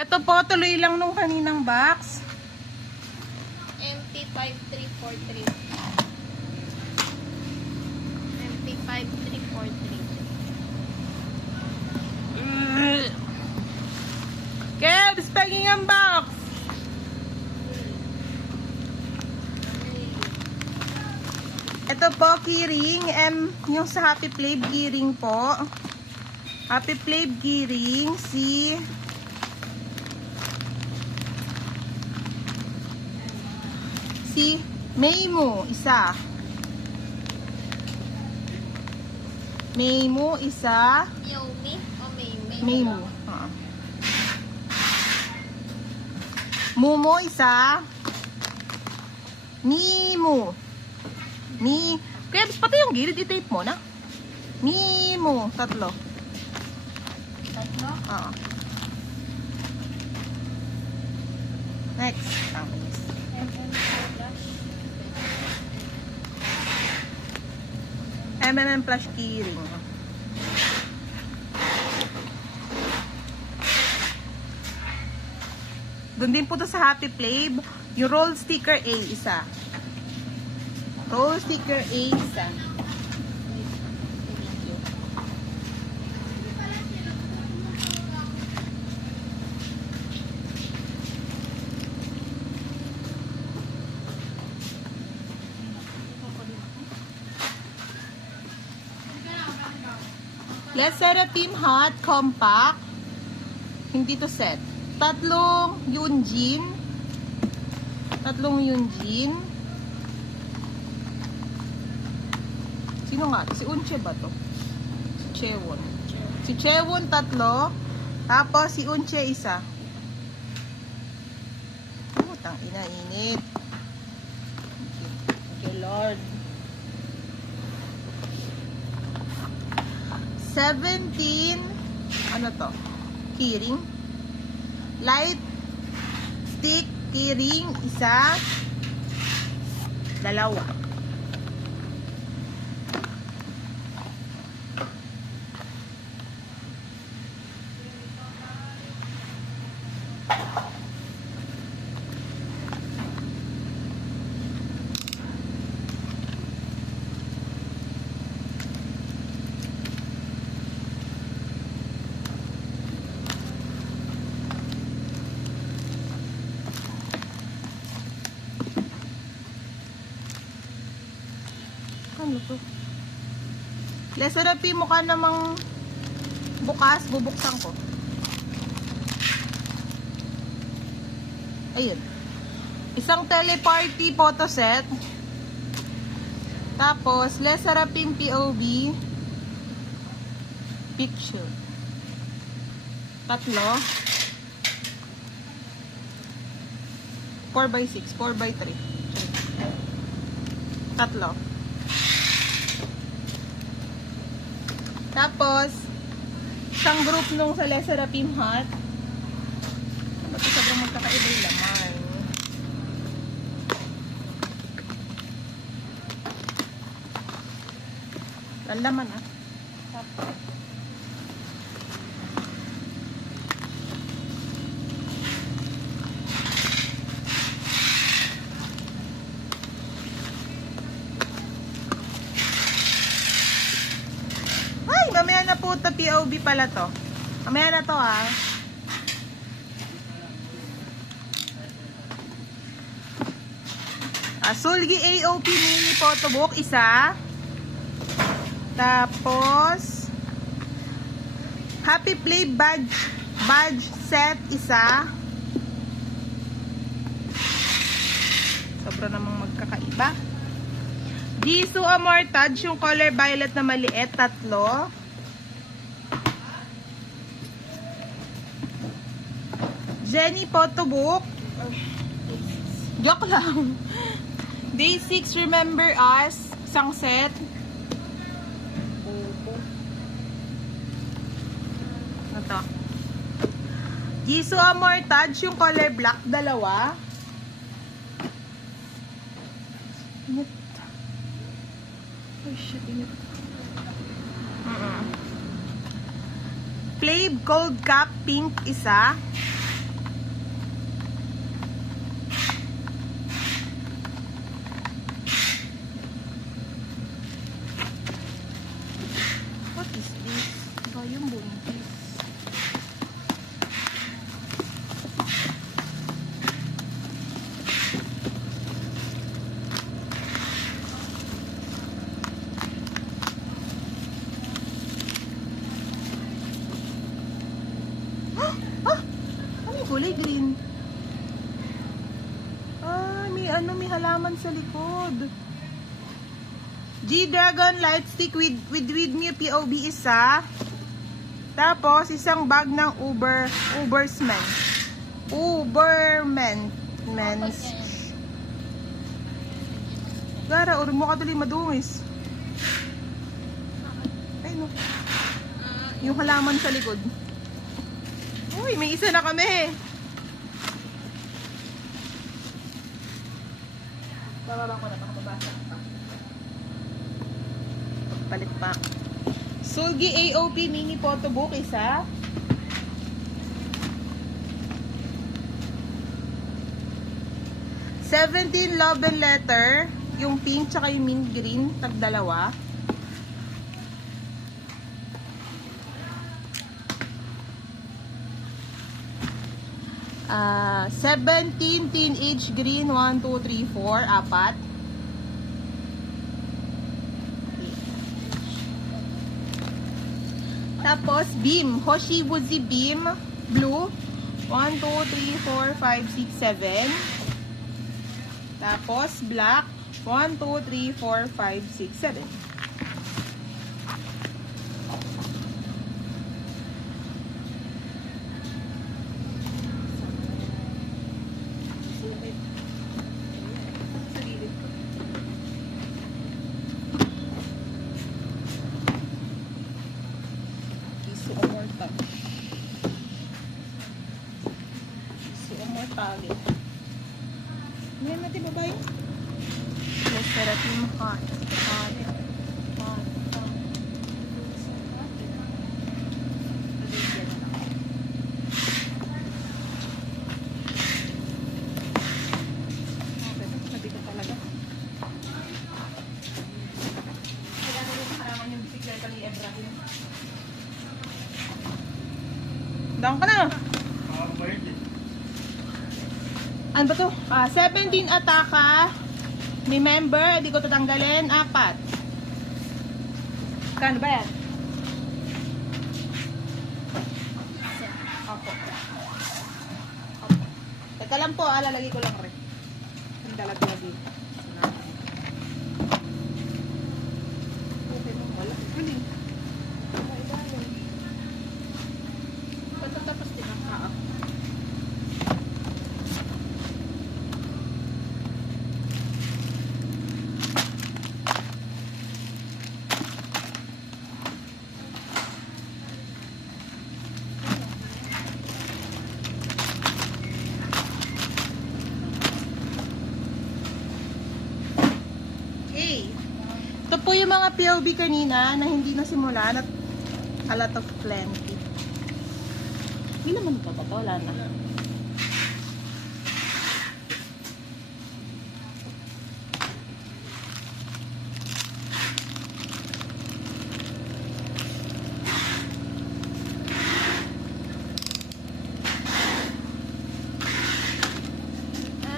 Ito po, tuloy lang nung kaninang box. MT5343. MT5343. Kebs, paging ang box. Ito po, keyring. Yung sa Happy Play keyring po. Happy Play keyring. Si Maymo, isa. Maymo, isa. Yomi o May? Maymo. Mumo, isa. Mimo. Kaya pati yung gilid, i-tape mo na. Mimo, tatlo. Tatlo? Oo. Next. M&M Plush keyring. Doon din po to sa Happy Play. Yung roll sticker A, isa. Roll sticker A, isa. Yes, Seraphim Hot Compact. Hindi to set. Tatlong Yunjin. Sino nga? Si Unche ba to? Si Chewon. Si Chewon, tatlo. Tapos si Unche, isa. Tang ina, init. Thank you, Lord. 17. Ano to? Keyring. Light stick keyring, isa. Dalawa. Ano to? Leserapi, mukha namang bukas, bubuksan ko. Ayun. Isang teleparty photo set. Tapos, Leserapi POV picture. Tatlo. 4x6, 4x3. Tatlo. Tapos, isang group nung sa Leserapi Hot. Ba't sobrang magkakaiba yung laman? Ang laman ah. Tapos, mamaya na po ito, POV pala to. Mamaya na to ah. Sulgi AOP mini photobook, isa. Tapos, Happy Play badge set, isa. Sobra namang magkakaiba. Jisoo Amortage, yung color violet na maliit, tatlo. Jenny photobook. Joke lang. Day 6, Remember Us. Isang set. Ito. Jisoo Amortage, yung color black, dalawa. Init. Oh shit, init. Play Gold Cap Pink, isa. kulay green. Ah, may halaman sa likod. G-Dragon light stick with me POB isa. Tapos, isang bag ng Ubersman. Men's. Gara, uri mo ka tuloy madungis. Ay, no. Yung halaman sa likod. Uy, may isa na kami. Bababa ko na ito. Mabasa pa. Palit pa. Sulgi AOP mini photo book isa. $17 love and letter. Yung pink tsaka yung mint green. Tag dalawa. Ah, 17 teenage green 1, 2, 3, 4 apat. Tapos beam, Hoshi Woozy beam blue 1, 2, 3, 4, 5, 6, 7. Tapos black 1, 2, 3, 4, 5, 6, 7. Ngayon natin babae. Let's set up yung hot. Nabigat talaga. Kailangan yung haraman yung bisikleta ni Ebrahim. Down ka na! Ano ba to? 17 ataka. May member, di ko tatanggalin. 4. Kano ba yan? Opo. Teka lang po, lalagay ko lang rin. Ang dalag-lagi. Okay mo, wala. Huli. Patatapos din ang kaap. Ito po yung mga POV kanina na hindi nasimulan at a lot of plenty. Hindi naman ito, wala na.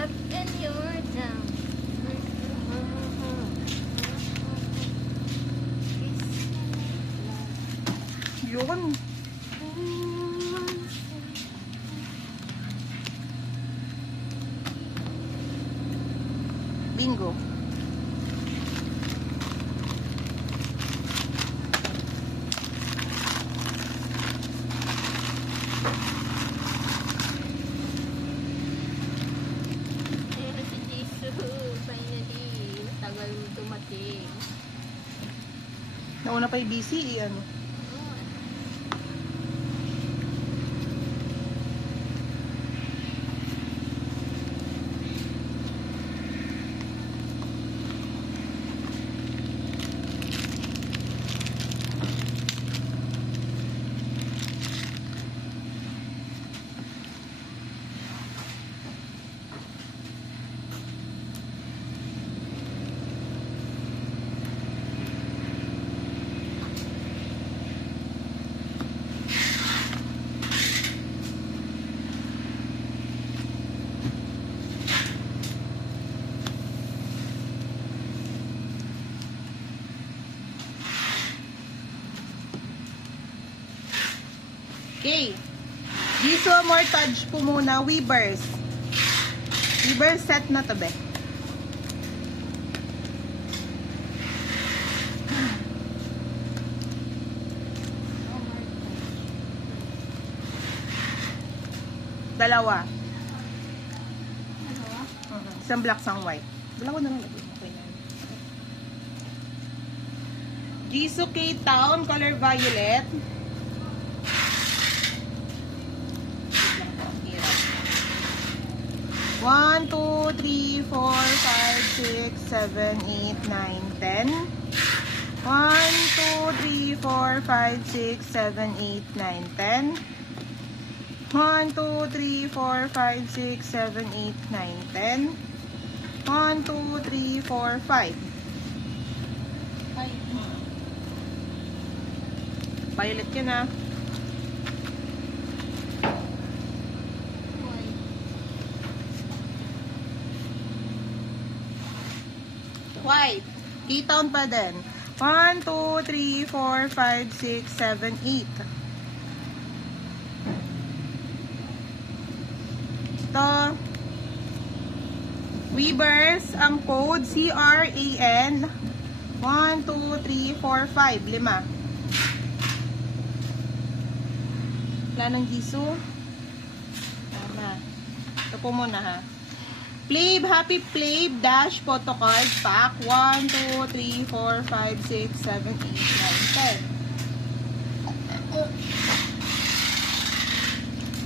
Up and you're down. Yun. Bingo. Ayun si Jisoo. Finally. Tagal mo dumating. Nauna pa yung BC, ano. Jisoo, more touch po muna. Weavers. Weavers set na to, be. Dalawa. Isang black, isang white. Dalawa na lang. Okay na. Jisoo K-Town, color violet. 1, 2, 3, 4, 5, 6, 7, 8, 9, 10. 1, 2, 3, 4, 5, 6, 7, 8, 9, 10. 1, 2, 3, 4, 5, 6, 7, 8, 9, 10. 1, 2, 3, 4, 5. Violet yun ah. White. K-Town pa din. 1, 2, 3, 4, 5, 6, 7, 8. Ito. Weavers, ang code CRAN 1, 2, 3, 4, 5. 5. Wala ng Jisoo. Tama. Ito po muna ha. Plave, Happy Plave Dash Photocard Pack 1, 2, 3, 4, 5, 6, 7, 8, 9,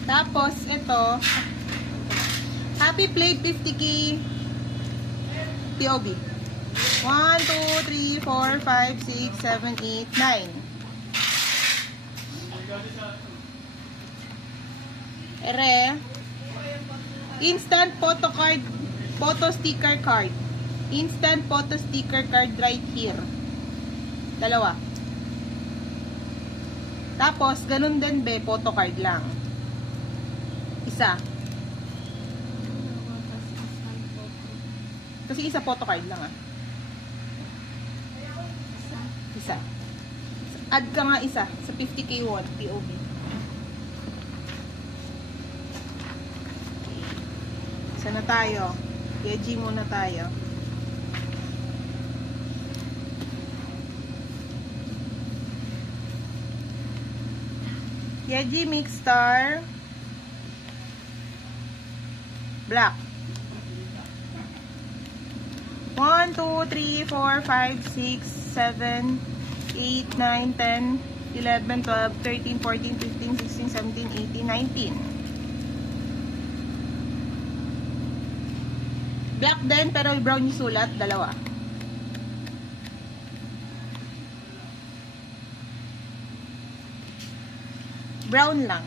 10. Tapos, ito Happy Plave 50k POB 1, 2, 3, 4, 5, 6, 7, 8, 9. Ere Instant photo card, photo sticker card. Instant photo sticker card right here. Dalawa. Tapos, ganun din be, photo card lang. Isa. Kasi isa photo card lang ah. Isa. Add ka nga isa sa 50k won, POB. Isa na tayo. Yeji muna tayo. Yeji Mix Star Black 1, 2, 3, 4, 5, 6, 7, 8, 9, 10, 11, 12, 13, 14, 15, 16, 17, 18, 19. Black din, pero brown yung sulat. Dalawa. Brown lang.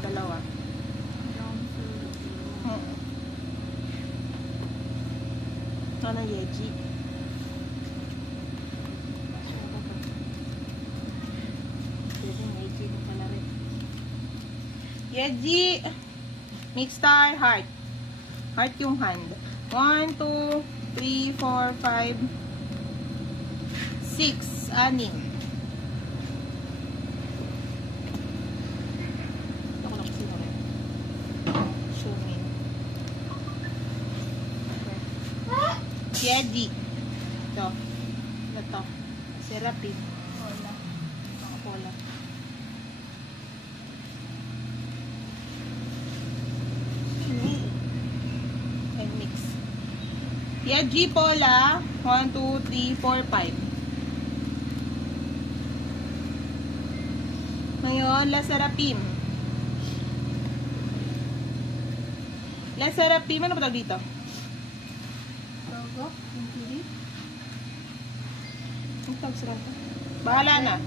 Dalawa. Ano Yeji? Yeji! Mix Star, heart. Heart yung hand. 1, 2, 3, 4, 5, 6, 6. Ako lang sino rin. Shumin. Yeji. Ito. Ano to? Seraphim. Cola. Yeji Pola, 1, 2, 3, 4, 5. Ngayon, La Seraphim. La Seraphim, ano ba tawag dito? Logo? Ano tawag sila? Bahala na.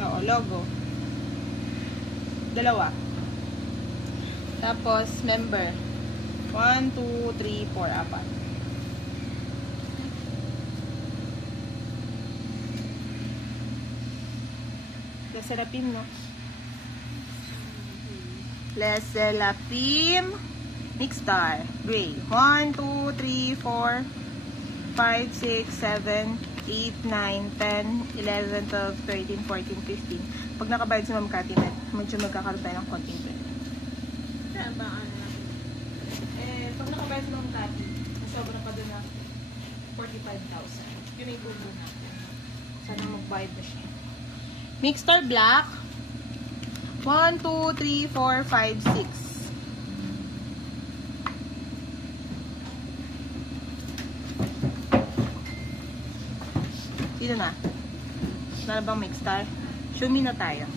Oo, logo. Dalawa. Tapos, member. 1, 2, 3, 4, 4. La Seraphim, no? La Seraphim Mix Star Gray. 1, 2, 3, 4, 5, 6, 7, 8, 9, 10, 11, 12, 13, 14, 15. Pag nakabayad si Ma'am Cathy, medyo magkakaroon tayo ng konting pera. Saan ba ano natin? Pag nakabayad si Ma'am Cathy, sobra pa doon na 45,000. Yun ay bubo natin. Sana magbayad na siya. Mixstar Black. 1, 2, 3, 4, 5, 6. Dito na. Wala bang Mixstar? Shumin na tayo.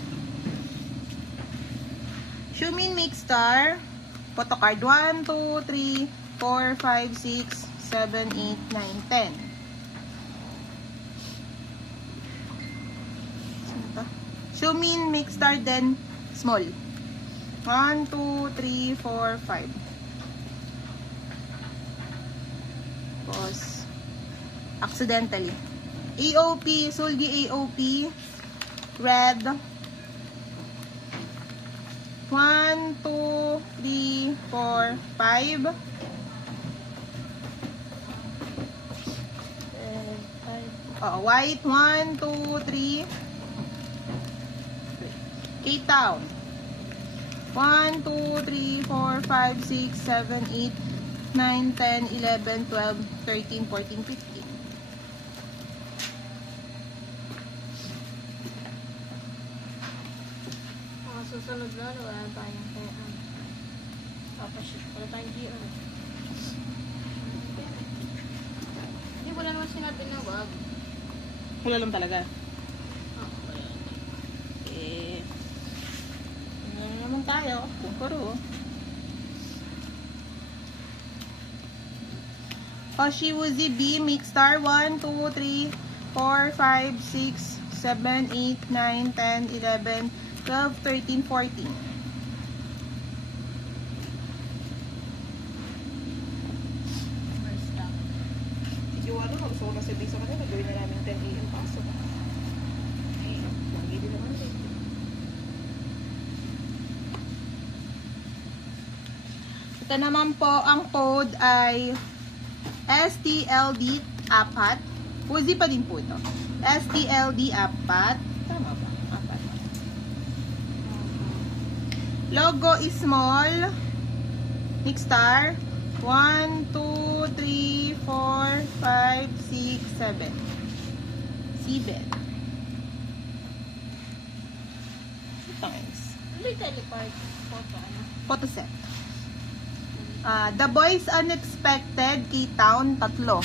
Shumin Mixstar. Photocard 1, 2, 3, 4, 5, 6, 7, 8, 9, 10. Sino to? Shumin Mixstar then small. 1, 2, 3, 4, 5. Pause. Accidentally. AOP, Sulgi AOP, red. 1, 2, 3, 4, 5. White, 1, 2, 3. K-Town. 1, 2, 3, 4, 5, 6, 7, 8, 9, 10, 11, 12, 13, 14, 15. Susunod na, wala tayong kaya. Papaship. Wala tayong GR. Hindi, wala naman sinabi na wag. Wala lang talaga. Wala. Ano naman tayo? Kukuro. Hoshi Woozy B, Mixstar, 1, 2, 3, 4, 5, 6, 7, 8, 9, 10, 11, 12, 13, 14. First stop. Sige, wala. Gusto ko na sabihin sa kanila. Gawin na namin 10 a.m. pasok. Eh, lagi din naman din. Ito naman po, ang code ay STLD4. Uzi pa din po ito. STLD4. Tama ba? 4. Logo is small. Mixstar. 1, 2, 3, 4, 5, 6, 7. Seabed. Times. Hindi teleport. Photo, ano? Photo set. The Boys Unexpected, K-Town, 3.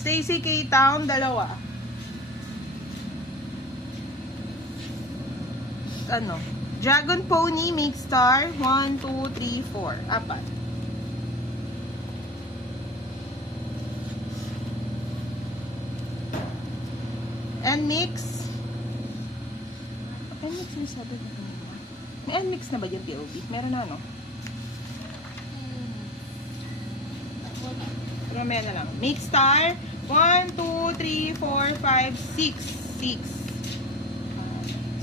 Stacy K-Town, 2. Ano? Dragon Pony, Mixstar, 1, 2, 3, 4. 4. NMix. NMix may sabi na kanina. May NMix na ba dyan, POB? Meron na, no? Wala. Pero mamaya na lang. Mixstar, 1, 2, 3, 4, 5, 6.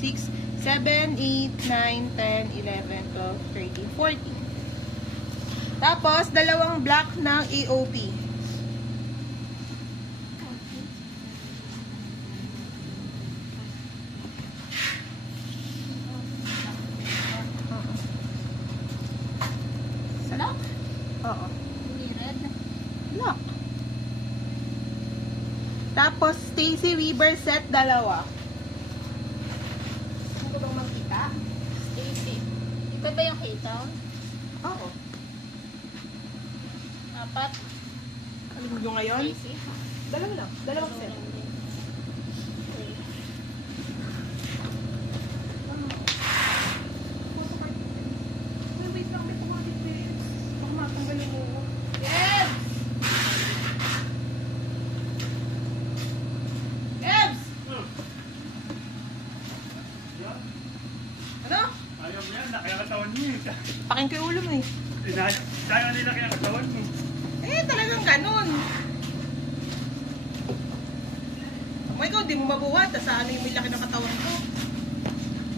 6, 7, 8, 9, 10, 11, 12, 13, 14. Tapos, dalawang black ng AOP. Lock? Oo. Hindi red. Black. Tapos, Stacy Weaver set, 2. Ano ko bang makita? Stacy. Ito ba yung K-Town? Oo. 4. Alam mo ngayon? Stacy. Dalawa lang. Dalawang set. Wait lang, may tumating din. Baka matanggalin mo. Yes! Ebs! Ano? Ayaw mo yan, nakayakatawan mo eh. Paking ko yung ulo mo eh. Dahil nila kayakatawan mo. Eh, talagang ganun. Kung ikaw, di mo mabuhat, sa ano yung may laki ng katawan ko.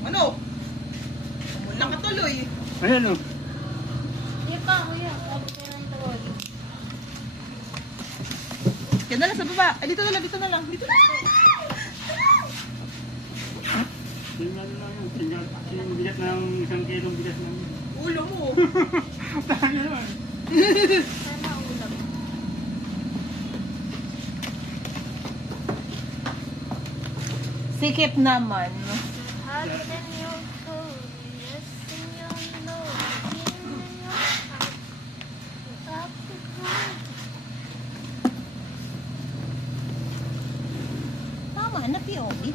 Ano? Wala ka tuloy. Ayan o. Hindi pa, kuya. Sabi ko ng tawag. Yan na lang sa baba. Ay, dito na lang, dito na lang. Dito na lang. Tingnan lang yun. Tingnan. Yung bigat ng 1 kilong bigas ng... Ulo mo. Tahan naman. Sana ulam. Sikip naman. Harder than your soul, yes, in your nose, in your heart. Without the heart. Tama na, Pioli.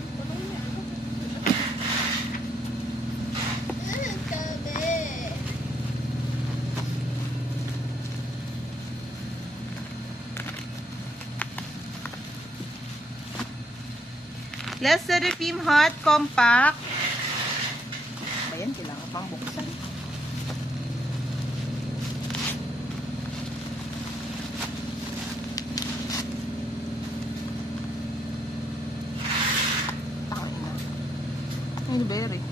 Less Seraphim Hot Compact. Ayan, kailangan pang buksan. Tangin na. Ano ba yun?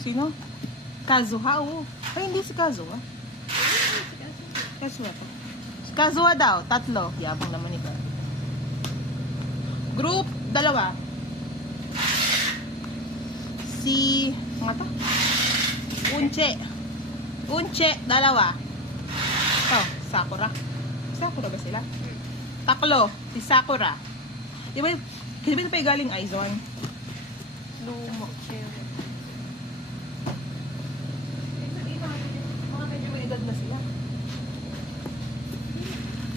Sino? Kazuha, oh. Ay, hindi si Kazuha. Kazuha to. Si Kazuha daw, 3. Yabang naman ito. Group, 2. Si, mga to? Unche. Unche, 2. Oh, Sakura. Sakura ba sila? 3. Si Sakura. Di ba, kasi pa yung galing Aizon? Lumo. Mga medyo may edad na sila.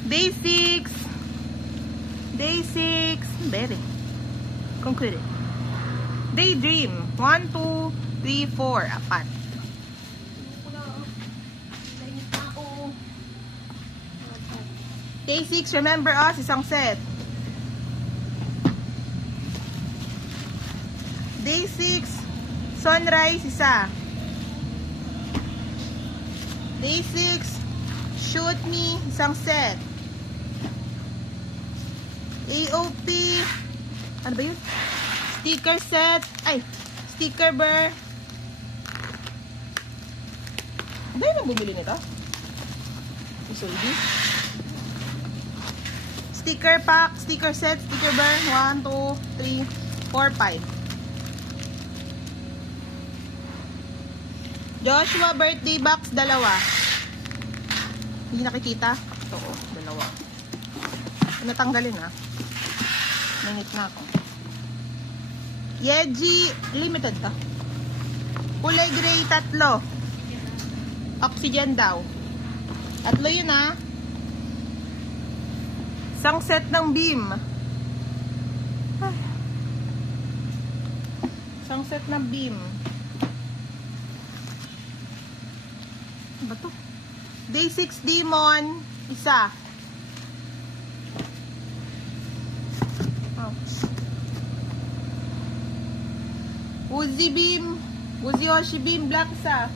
Day 6. Day 6. Very. Concluded. Daydream. 1, 2, 3, 4. 4. Day 6. Remember us. Isang set. Day 6. Sunrise. Isa. Day 6. Shoot me. Isang set. AOP. Ano ba yun? Sticker set. Ay, sticker bar. Ano yung bumili nito? Si Soydi. Sticker pack, sticker set, sticker bar. 1, 2, 3, 4, 5. Joshua birthday box, 2. Hindi nakikita? Ito, 2. Natanggalin ah. Nangit na ako. Yeji limited to. Kulay gray, 3. Oxygen daw. 3 yun ah. Isang set ng beam. Ah. Isang set ng beam. Ano ba to? Day 6 demon. Isa. Uzi beam, Uzi Hoshi beam, black isa.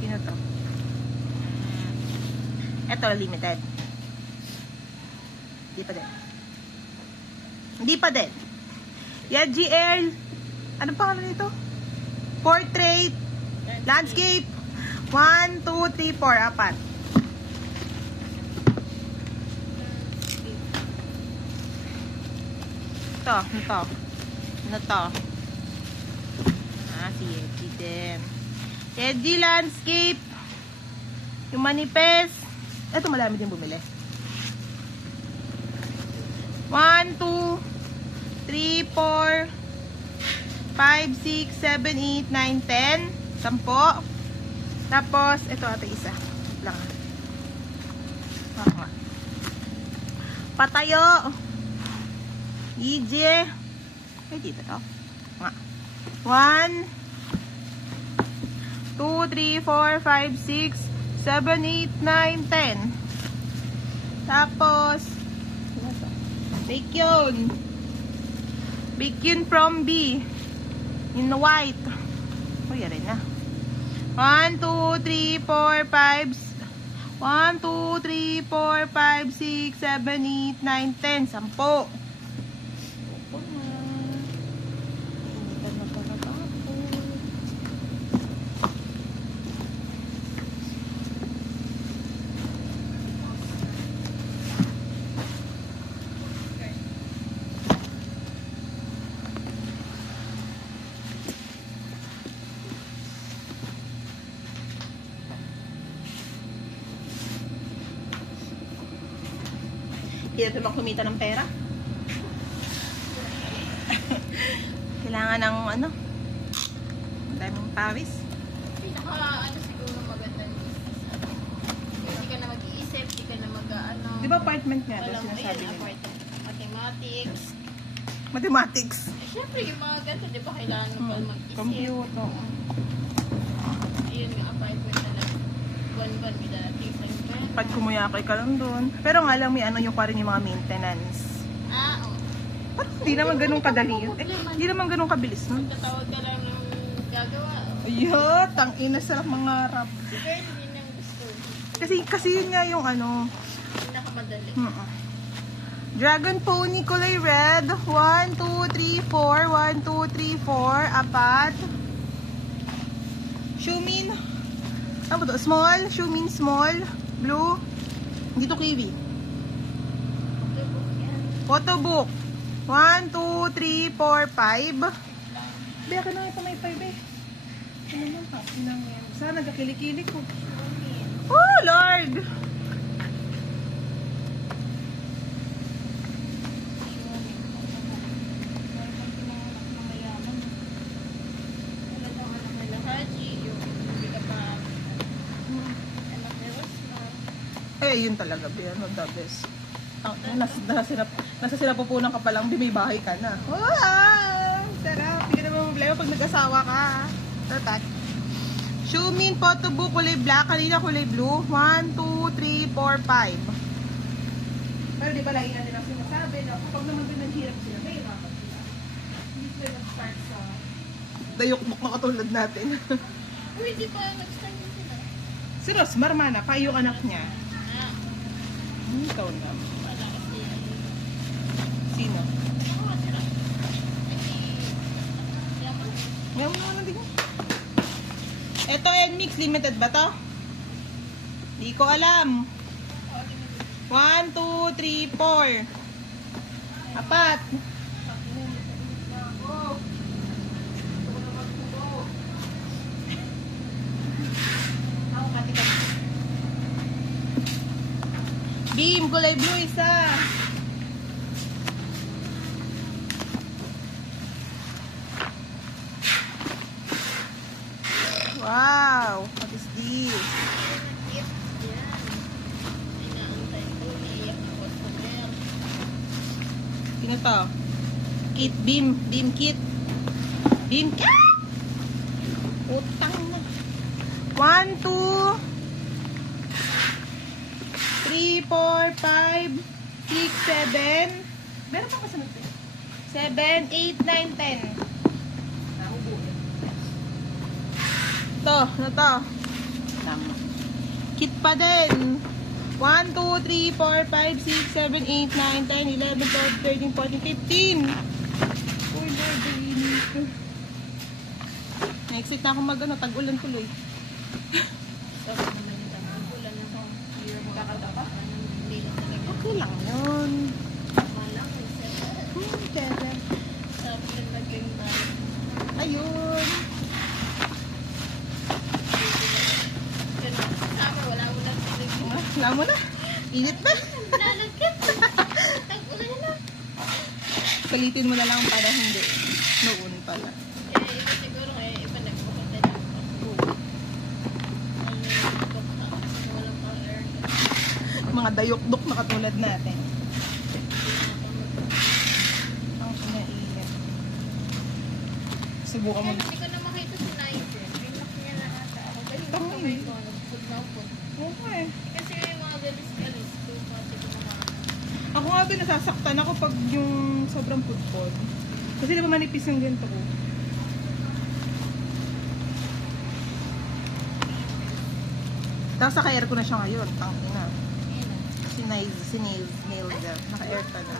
Sino to? Ito, limited. Hindi pa din. Hindi pa din. Yan, GL. Ano pangalan nito? Portrait. Landscape. 1, 2, 3, 4, 4. Ano to? Si Yeji din. Yeji landscape. Yung manifest. Ito malami din bumili. 1, 2, 3, 4, 5, 6, 7, 8, 9, 10. 10. Tapos, ito ate isa. Lang. Patayo. EJ. Ay, dito to. 1, 2, 3, 4, 5, 6, 7, 8, 9, 10. Tapos, bake yun. Bake yun from B. In white. O, yari na. 1, 2, 3, 4, 5, 1, 2, 3, 4, 5, 6, 7, 8, 9, 10. 10. Opo na. Initan na talaga ako. Hirap naman kumita ng pera. Kailangan ng ano, ang daming pawis. Pinaka, siguro maganda ni hindi ka na mag-iisip, hindi ka na mag-ano. Di ba apartment nga? Daw Walang, sinasabi ayun, nila. mathematics. Mathematics. Siyempre, yung mga ganito, di ba, kailangan mo pa mag-isip. Computer. Ayun, yung apartment na lang. Buwan-buwan, may darating sa ganyan. Pag kumuyakay ka lang doon. Pero nga lang may ano yung pa rin yung mga maintenance. Oo. Parang hindi naman ganun kadali yun. Hindi naman ganun kabilis nun. Tatawag ka lang ng gagawa. Ayun, tangina sarap mga rap. Si Girl, yun ang gusto. Kasi yun nga yung ano. Pinakamadali. Dragon Pony kulay red. 1, 2, 3, 4. 1, 2, 3, 4. Apat. Shumin. Ano ba to? Small. Shumin small. Blue. Dito kiwi. Photobook. 1, 2, 3, 4, 5. Biya ka na ito may 5 eh. Ano naman ka? Sana nagkakilikili ko. Oh, Lord! Eh, yun talaga, Biya. No, the best. Nasa sinapupunan ka pa lang, may bahay ka na. Wow! Sarap! Hindi ka naman problema pag nag-asawa ka. Tatat. Shumin, photobook, kulay black. Kanina kulay blue. 1, 2, 3, 4, 5. Pero di ba lagi na nilang sinasabi na kapag naman din naghirap sila, may rapat sila. Hindi sila nag-start sa dayok-buk na katulad natin. Uy, di ba nag-start na sila? Si Rosmar, mana, pa yung anak niya. Ah, Ikaw na. wala kasi. Sino? Ako, sila. Yaman. Ngayon mo naman din. Ito, Mix Limited ba to? Di ko alam. 1, 2, 3, 4. Apat. Beam, kulay blue isa. Wow, what is this? Yan. Inaantay ko. Naiyak ako sa bell. Sino to? Kit, beam kit. Beam kit! Utang na. 1, 2, 3, 4, 5, 6, 7. Meron pa kasunod eh. 7, 8, 9, 10. Ito, ano to? Tama. Kit pa din. 1, 2, 3, 4, 5, 6, 7, 8, 9, 10, 11, 12, 13, 14, 15. Uy, Lord, init ko. Na-excite na ako mag-ano, tag-ulan tuloy. So, naman yung tamang ulan na sa kakatapa. Hindi na talaga. Okay lang yun. Malang. Kaya. Sabi na naging Ayun. ganun. Sama, wala mo lang pinig mo. Wala mo na. Init na. Lalagkit. Tag-ulan na. Palitin mo na lang para hindi. Noon pala. Iba siguro iba nagbukas na lang. Walang pang-air. Mga dayok-dok na katulad natin. Ang kinainit. Subukan mo. Hindi ko na makita si Nigel. Pinak niya na ata ako. Dahil Tama kamay eh. ko, nagpud na upod. Okay. Kasi yung mga galis-galis ko, kasi ko naman. Ako nga ba nasasaktan ako pag yung sobrang pudpod. Kasi di ba manipis yung ganito ko. Tapos naka-aircon na siya ngayon. Tangina. Ayun na. Sinail niya. Naka-aircon na.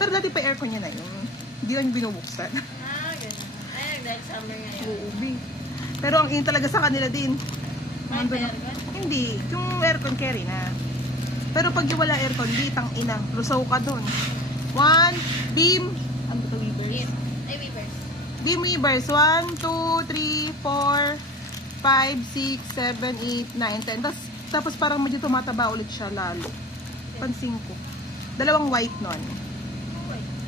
Pero dati pa aircon niya na yun. Hindi yun binubuksan. Ganun. Ay, dahil summer ngayon. Uubi. Pero ang init talaga sa kanila din. May Nandun na- aircon? Hindi. Yung aircon carry na. Pero pag yung wala aircon, di ina. Lusaw ka doon. 1, beam. Ano ba ito, Weavers? Ay, Weavers. Beam Weavers. 1, 2, 3, 4, 5, 6, 7, 8, 9, 10. Tapos parang medyo tumataba ulit siya lalo. Pansin ko. Dalawang white nun.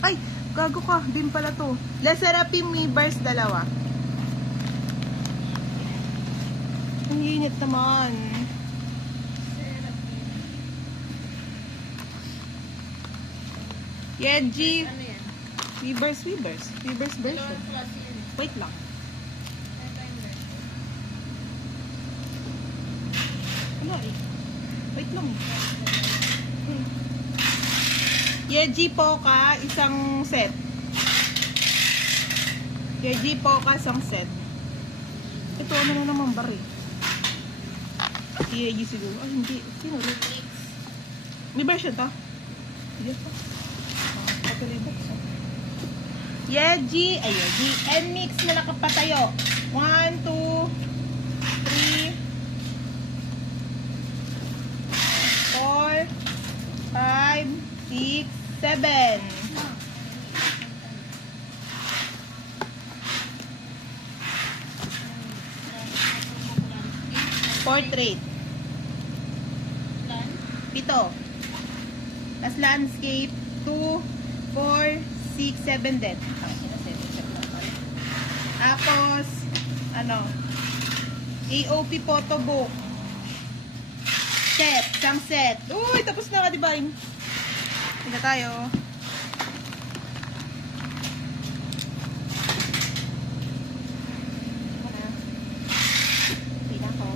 Ay, gago ka. Beam pala to. Les Serapim Weavers, dalawa. Ang init naman. Yeji. Ano yan? Weavers version. Dalawang plus yun. Wait lang. Ano ba yung version? Ano eh? Wait lang. Yeji Poca, isang set. Yeji Poca, isang set. Ito, ano na naman bar eh. Yeji siguro. Ay, hindi. Sino ulit? May version to? Hindi pa. Yeji, ay Yeji. N-Mix na nakapatayo. 1, 2, 3, 4, 5, 6, 7. Portrait. Plan? 7. As landscape, 2, 4, 6, 7 din. Tapos, ano, AOP photo book. Set, isang set. Uy, tapos na ka, diba? Tingnan tayo. Tingnan ko.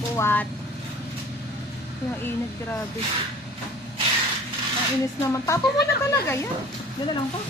Buwat. Yung init, grabe. Ang inis naman. Tapo mo na talaga yan. Dala lang to.